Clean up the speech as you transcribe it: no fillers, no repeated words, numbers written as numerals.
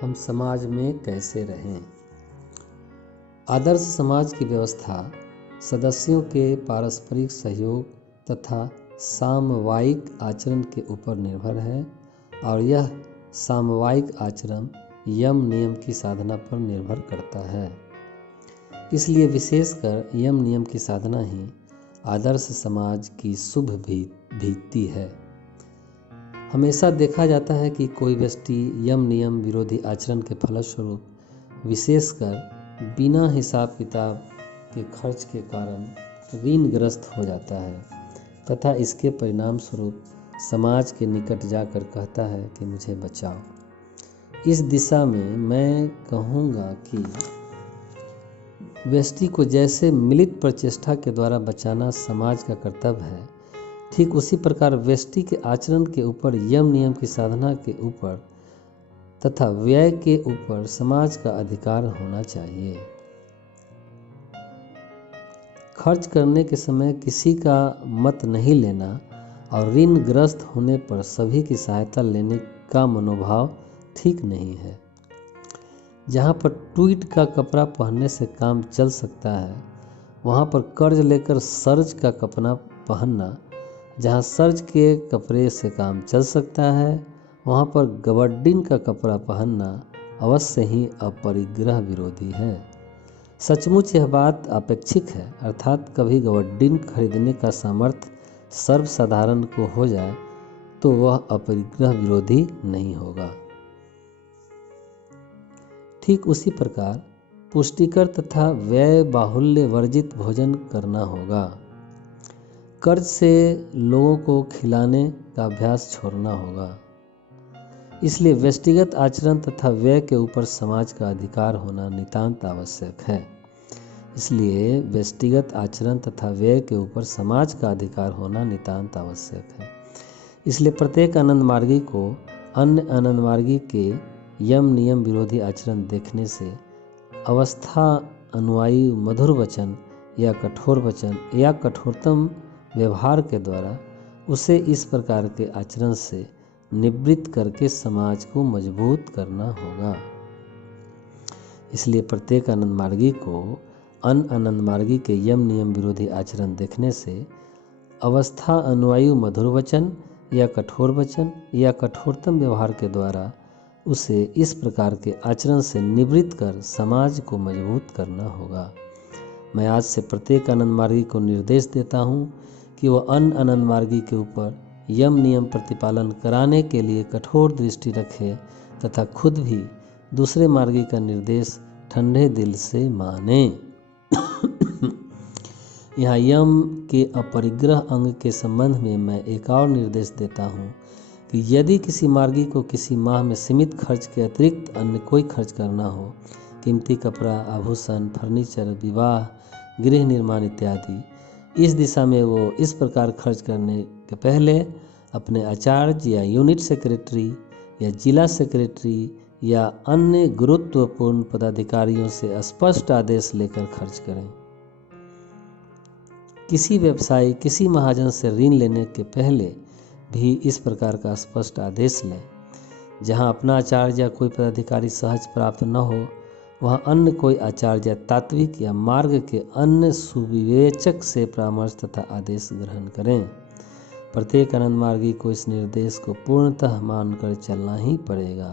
हम समाज में कैसे रहें। आदर्श समाज की व्यवस्था सदस्यों के पारस्परिक सहयोग तथा सामवायिक आचरण के ऊपर निर्भर है और यह सामवायिक आचरण यम नियम की साधना पर निर्भर करता है। इसलिए विशेषकर यम नियम की साधना ही आदर्श समाज की शुभ भित्ति है। हमेशा देखा जाता है कि कोई व्यक्ति यम नियम विरोधी आचरण के फलस्वरूप विशेषकर बिना हिसाब किताब के खर्च के कारण ऋणग्रस्त हो जाता है तथा इसके परिणाम स्वरूप समाज के निकट जाकर कहता है कि मुझे बचाओ। इस दिशा में मैं कहूँगा कि व्यक्ति को जैसे मिलित प्रचेष्टा के द्वारा बचाना समाज का कर्तव्य है, ठीक उसी प्रकार व्यक्ति के आचरण के ऊपर यम नियम की साधना के ऊपर तथा व्यय के ऊपर समाज का अधिकार होना चाहिए। खर्च करने के समय किसी का मत नहीं लेना और ऋणग्रस्त होने पर सभी की सहायता लेने का मनोभाव ठीक नहीं है। जहाँ पर ट्वीट का कपड़ा पहनने से काम चल सकता है, वहाँ पर कर्ज लेकर सर्ज का कपड़ा पहनना, जहाँ सर्ज के कपड़े से काम चल सकता है, वहाँ पर गबड्डिन का कपड़ा पहनना अवश्य ही अपरिग्रह विरोधी है। सचमुच यह बात अपेक्षिक है, अर्थात कभी गबड्डिन खरीदने का सामर्थ्य सर्वसाधारण को हो जाए तो वह अपरिग्रह विरोधी नहीं होगा। ठीक उसी प्रकार पुष्टिकर तथा व्यय बाहुल्य वर्जित भोजन करना होगा। कर्ज से लोगों को खिलाने का अभ्यास छोड़ना होगा। इसलिए व्यक्तिगत आचरण तथा व्यय के ऊपर समाज का अधिकार होना नितांत आवश्यक है। इसलिए व्यक्तिगत आचरण तथा व्यय के ऊपर समाज का अधिकार होना नितांत आवश्यक है। इसलिए प्रत्येक आनंदमार्गी को अन्य आनंदमार्गी के यम नियम विरोधी आचरण देखने से अवस्था अनुयायी मधुर वचन या कठोर वचन या कठोरतम व्यवहार के द्वारा उसे इस प्रकार के आचरण से निवृत्त करके समाज को मजबूत करना होगा। इसलिए प्रत्येक आनंदमार्गी को अन्य आनंदमार्गी के यम नियम विरोधी आचरण देखने से अवस्था अनुयायी मधुर वचन या कठोर वचन या कठोरतम व्यवहार के द्वारा उसे इस प्रकार के आचरण से निवृत्त कर समाज को मजबूत करना होगा। मैं आज से प्रत्येक आनंदमार्गी को निर्देश देता हूँ कि वह अन्य आनंदमार्गी के ऊपर यम नियम प्रतिपालन कराने के लिए कठोर दृष्टि रखे तथा खुद भी दूसरे मार्गी का निर्देश ठंडे दिल से माने। यहाँ यम के अपरिग्रह अंग के संबंध में मैं एक और निर्देश देता हूँ कि यदि किसी मार्गी को किसी माह में सीमित खर्च के अतिरिक्त अन्य कोई खर्च करना हो, कीमती कपड़ा, आभूषण, फर्नीचर, विवाह, गृह निर्माण इत्यादि, इस दिशा में वो इस प्रकार खर्च करने के पहले अपने आचार्य या यूनिट सेक्रेटरी या जिला सेक्रेटरी या अन्य गुरुत्वपूर्ण पदाधिकारियों से स्पष्ट आदेश लेकर खर्च करें। किसी व्यवसायी किसी महाजन से ऋण लेने के पहले भी इस प्रकार का स्पष्ट आदेश लें। जहां अपना आचार्य या कोई पदाधिकारी सहज प्राप्त न हो, वहां अन्य कोई आचार्य या तात्विक या मार्ग के अन्य सुविवेचक से परामर्श तथा आदेश ग्रहण करें। प्रत्येक आनंदमार्गी को इस निर्देश को पूर्णतः मानकर चलना ही पड़ेगा।